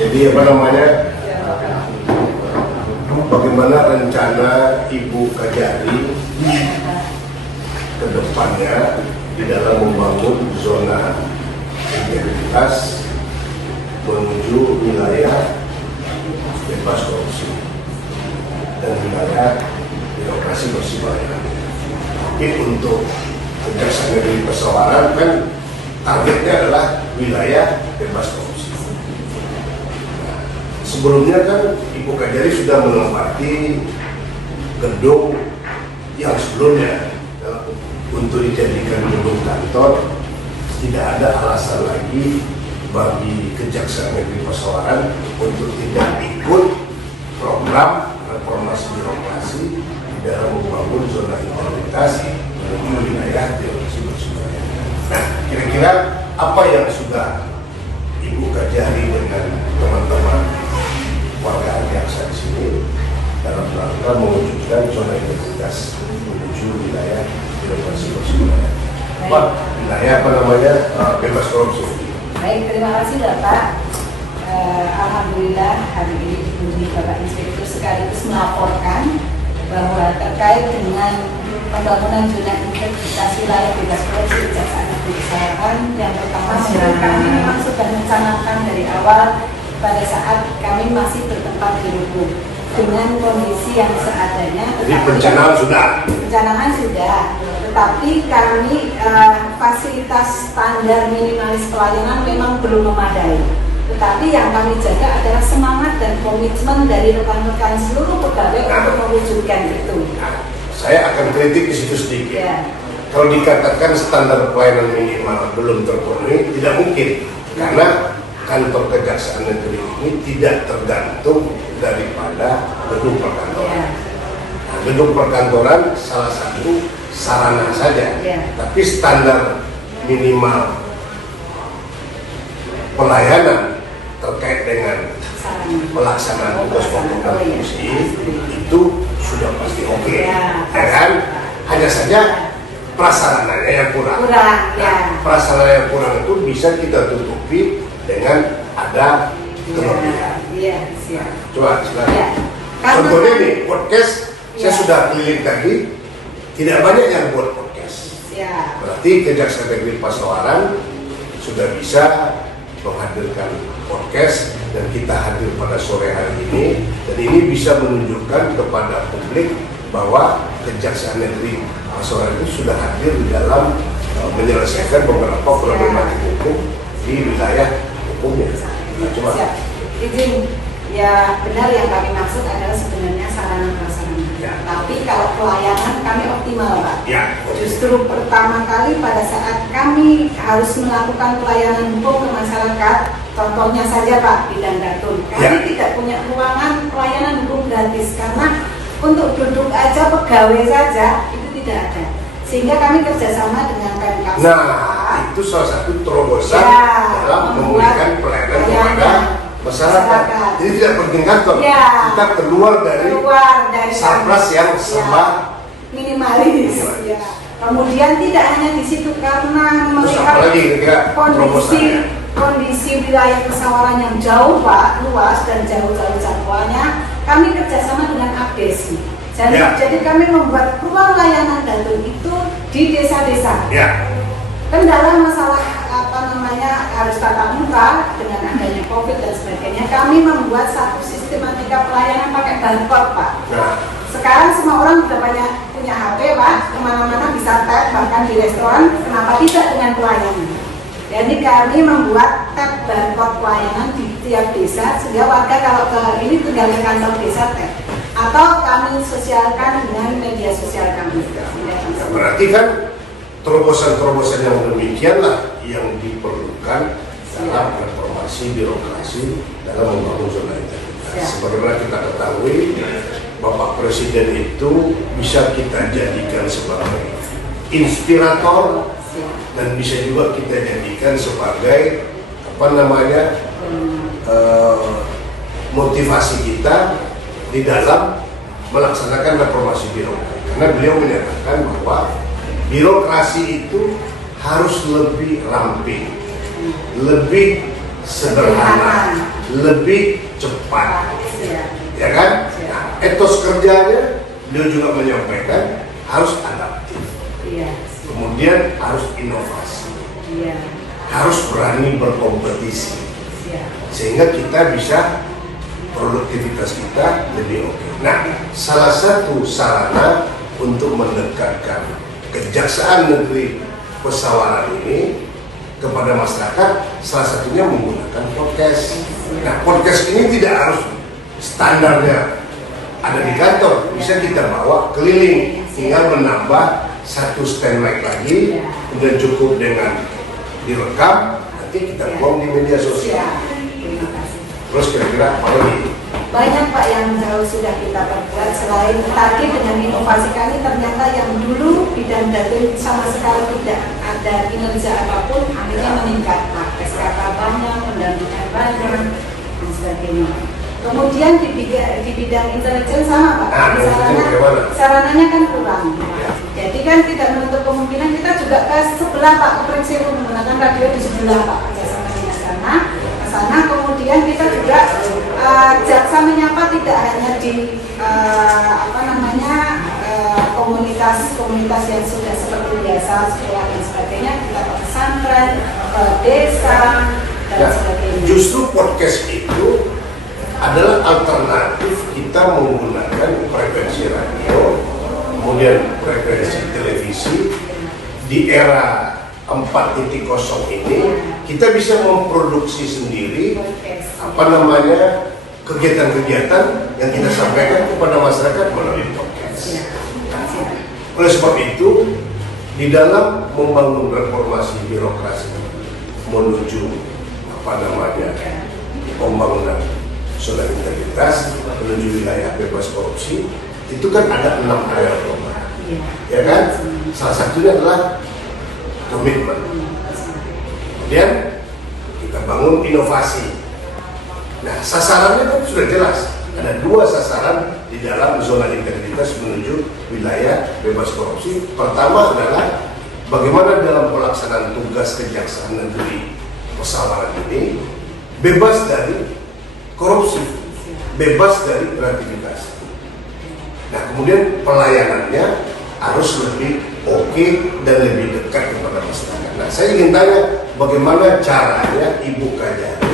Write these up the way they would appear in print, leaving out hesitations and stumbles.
Jadi apa namanya, bagaimana rencana Ibu Kajari ke depannya di dalam membangun zona integritas menuju wilayah bebas korupsi dan wilayah birokrasi bersih pelayanan. Tapi untuk Kejaksaan Negeri Pesawaran kan targetnya adalah wilayah bebas korupsi. Nah, sebelumnya kan Ibu Kajari sudah menempati gedung yang sebelumnya untuk dijadikan gedung kantor. Tidak ada alasan lagi bagi Kejaksaan Negeri Pesawaran untuk tidak ikut program reformasi birokrasi di dalam membangun zona integritas menuju wilayah birokrasi bersih pelayanan. Nah, kira-kira apa yang sudah Ibu Kajari dengan teman-teman warga Adiaksa di sini dalam rangka mewujudkan zona integritas menuju wilayah birokrasi bersih pelayanan? Pak, wilayah apa namanya, bebas korupsi. Baik, terima kasih Bapak. Alhamdulillah hari ini dikunjungi Bapak Inspektur sekaligus melaporkan bahwa terkait dengan pembangunan zona integritas wilayah bebas korupsi Kejaksaan Negeri Pesawaran, yang pertama kami memang sudah merencanakan dari awal pada saat kami masih bertempat di Rubuh dengan kondisi yang seadanya. Jadi perencanaan sudah, tetapi kami fasilitas standar minimalis pelayanan memang belum memadai. Tetapi yang kami jaga adalah semangat dan komitmen dari rekan-rekan seluruh pegawai untuk mewujudkan itu. Saya akan kritik di situ sedikit. Ya. Kalau dikatakan standar pelayanan minimal belum terpenuhi, tidak mungkin, karena kantor Kejaksaan Negeri ini tidak tergantung daripada gedung perkantoran. Ya. Nah, gedung perkantoran salah satu sarana saja, tapi standar minimal pelayanan terkait dengan pelaksanaan tugas pokok dan fungsi itu sudah pasti oke, ya kan? Hanya saja prasarananya yang kurang. Nah, prasarana yang kurang itu bisa kita tutupi dengan ada kelebihan. Coba silakan. Contohnya nih, podcast saya sudah keliling tadi, tidak banyak yang buat podcast. Berarti Kejaksaan Negeri Pesawaran sudah bisa menghadirkan podcast dan kita hadir pada sore hari ini, dan ini bisa menunjukkan kepada publik bahwa Kejaksaan Negeri Pesawaran itu sudah hadir di dalam menyelesaikan beberapa problematik hukum di wilayah hukumnya. Nah, coba. Izin, ya benar yang kami maksud adalah sebenarnya sarana prasarana. Tapi kalau pelayanan kami optimal, Pak. Justru pertama kali pada saat kami harus melakukan pelayanan hukum ke masyarakat, contohnya saja Pak Bidang Datun, kami tidak punya ruangan pelayanan hukum gratis karena untuk duduk aja pegawai saja itu tidak ada. Sehingga kami kerjasama dengan Pemkab. Nah, itu salah satu terobosan dalam memberikan pelayanan kepada masyarakat. Jadi tidak pergi kantor, kita keluar dari sarpras yang serba minimalis. Kemudian tidak hanya di situ, karena melihat kondisi wilayah Pesawaran yang jauh Pak, luas dan jauh-jauh jangkauannya, kami kerjasama dengan Abdesi. Jadi kami membuat ruang layanan Datun itu di desa-desa. Kendala masalah harus tatap muka dengan adanya COVID dan sebagainya, kami membuat satu sistematika pelayanan pakai barcode Pak. Sekarang semua orang sudah punya HP Pak, kemana-mana bisa tap, bahkan di restoran, kenapa tidak dengan pelayanan? Jadi kami membuat tab barcode pelayanan di tiap desa, sehingga warga kalau ke ini tinggal ke kantor desa tap, atau kami sosialkan dengan media sosial kami. Berarti kan terobosan-terobosan yang demikianlah yang diperlukan dalam reformasi birokrasi dalam membangun zona integritas. Sebagaimana kita ketahui, Bapak Presiden itu bisa kita jadikan sebagai inspirator dan bisa juga kita jadikan sebagai motivasi kita di dalam melaksanakan reformasi birokrasi. Karena beliau menyatakan bahwa birokrasi itu harus lebih ramping, lebih sederhana, lebih cepat, ya kan? Nah, etos kerjanya dia juga menyampaikan harus adaptif, kemudian harus inovasi, harus berani berkompetisi, sehingga kita bisa produktivitas kita lebih oke. Nah, salah satu sarana untuk mendekatkan Kejaksaan Negeri Pesawaran ini kepada masyarakat, salah satunya menggunakan podcast. Nah, podcast ini tidak harus standarnya ada di kantor, bisa kita bawa keliling, tinggal menambah satu stand mic lagi, kemudian cukup dengan direkam, nanti kita buang di media sosial. Terus kira-kira apa lagi? Banyak Pak yang jauh sudah kita perbuat. Selain tadi dengan inovasi kami, ternyata yang dulu bidang data sama sekali tidak ada kinerja apapun, akhirnya meningkat. Nah, SKK banyak, pendampingan banyak, dan sebagainya. Kemudian di bidang intelijen sama Pak, sarananya kan kurang. Jadi kan tidak menutup kemungkinan kita juga ke sebelah Pak, ke Prinsip menggunakan radio di sebelah Pak, kerjasama di sana. Kemudian kita juga jaksa menyapa tidak hanya di komunitas yang sudah seperti biasa, sekolah dan sebagainya, kita ke pesantren, ke desa dan sebagainya. Justru podcast itu adalah alternatif kita menggunakan frekuensi radio, kemudian frekuensi televisi. Di era 4.0 ini kita bisa memproduksi sendiri kegiatan-kegiatan yang kita sampaikan kepada masyarakat melalui podcast. Oleh sebab itu, di dalam membangun reformasi birokrasi menuju pembangunan sosial integritas menuju wilayah bebas korupsi, itu kan ada 6 area program, ya kan? Salah satunya adalah komitmen. Kemudian kita bangun inovasi. Nah, sasarannya kan sudah jelas. Ada 2 sasaran di dalam zona integritas menuju wilayah bebas korupsi. Pertama adalah bagaimana dalam pelaksanaan tugas Kejaksaan Negeri Pesawaran ini bebas dari korupsi, bebas dari gratifikasi. Nah, kemudian pelayanannya harus lebih oke dan lebih dekat kepada masyarakat. Nah, saya ingin tanya bagaimana caranya Ibu Kajari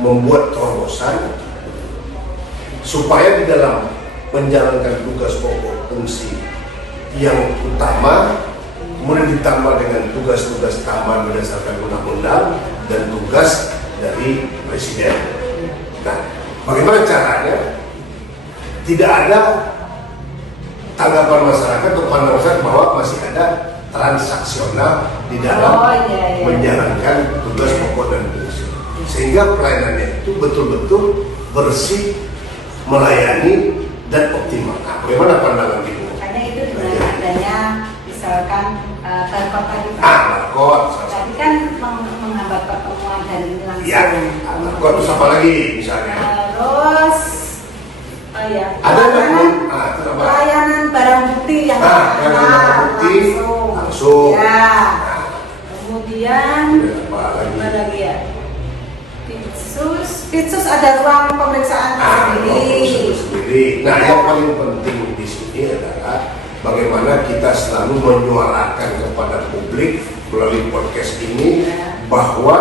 membuat terobosan supaya di dalam menjalankan tugas pokok fungsi yang utama, kemudian ditambah dengan tugas-tugas tambahan berdasarkan undang-undang dan tugas dari Presiden. Nah, bagaimana caranya tidak ada tanggapan masyarakat atau pandangan masyarakat bahwa masih ada transaksional di dalam menjalankan tugas pokok dan fungsi, sehingga pelayanannya itu betul-betul bersih, melayani dan optimal. Nah, bagaimana pandangan Ibu? Makanya itu dengan adanya misalkan barcode tadi. Barcode. Tadi kan menghambat pertemuan dari langsung. Ya, barcode itu apa lagi misalnya? Terus ada pelayanan barang bukti yang langsung. Ya. Kemudian apa lagi ya? Pitsus ada ruang pemeriksaan sendiri. Nah, yang paling penting di sini adalah bagaimana kita selalu menyuarakan kepada publik melalui podcast ini bahwa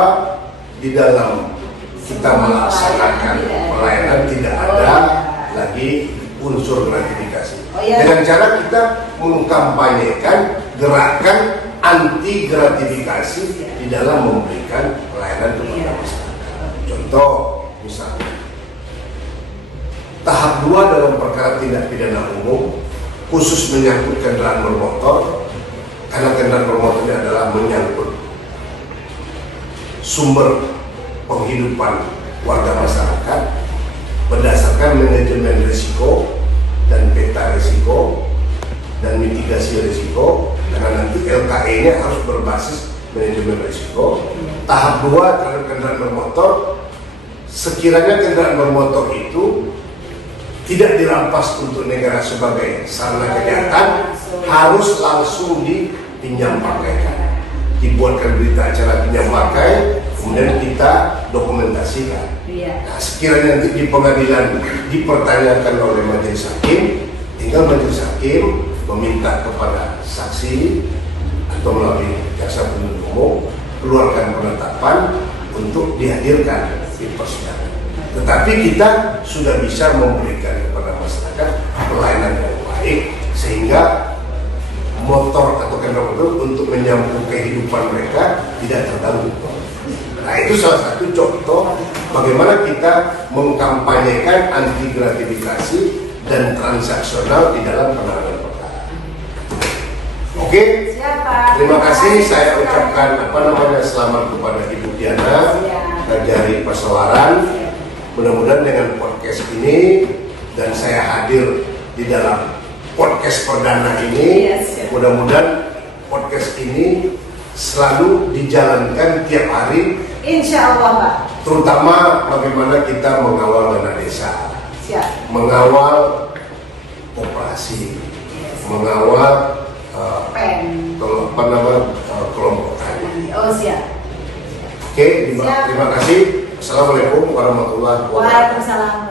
di dalam kita melaksanakan pelayanan tidak ada lagi unsur gratifikasi. Dengan cara kita mengkampanyekan gerakan anti gratifikasi di dalam memberikan pelayanan kepada masyarakat. Contoh, misalnya tahap 2 dalam perkara tindak pidana umum khusus menyangkut kendaraan bermotor, karena kendaraan bermotor ini adalah menyangkut sumber penghidupan warga masyarakat berdasarkan manajemen risiko dan peta risiko dan mitigasi risiko, karena nanti LKE-nya harus berbasis manajemen risiko. Tahap 2 terhadap kendaraan bermotor, sekiranya kendaraan bermotor itu tidak dirampas untuk negara sebagai sarana kejahatan, harus langsung dipinjam pakaikan. Dibuatkan berita acara pinjam pakai, kemudian kita dokumentasikan. Iya. Nah, sekiranya nanti di pengadilan dipertanyakan oleh majelis hakim, tinggal majelis hakim meminta kepada saksi atau melalui jaksa penuntut umum keluarkan penetapan untuk dihadirkan di persidangan. Tetapi kita sudah bisa memberikan kepada masyarakat pelayanan yang baik sehingga motor atau kendaraan motor untuk menyambung kehidupan mereka tidak terganggu. Nah, itu salah satu contoh bagaimana kita mengkampanyekan anti gratifikasi dan transaksional di dalam penanganan perkara. Oke, terima kasih. Saya ucapkan selamat kepada Ibu Diana dari Pasawaran. Mudah-mudahan dengan podcast ini dan saya hadir di dalam podcast perdana ini, mudah-mudahan podcast ini selalu dijalankan tiap hari. Insya Allah, Pak. Terutama bagaimana kita mengawal dana desa, mengawal operasi, mengawal kelompok tani. Oh, siap. Oke, terima kasih. Assalamualaikum warahmatullahi wabarakatuh. Waalaikumsalam.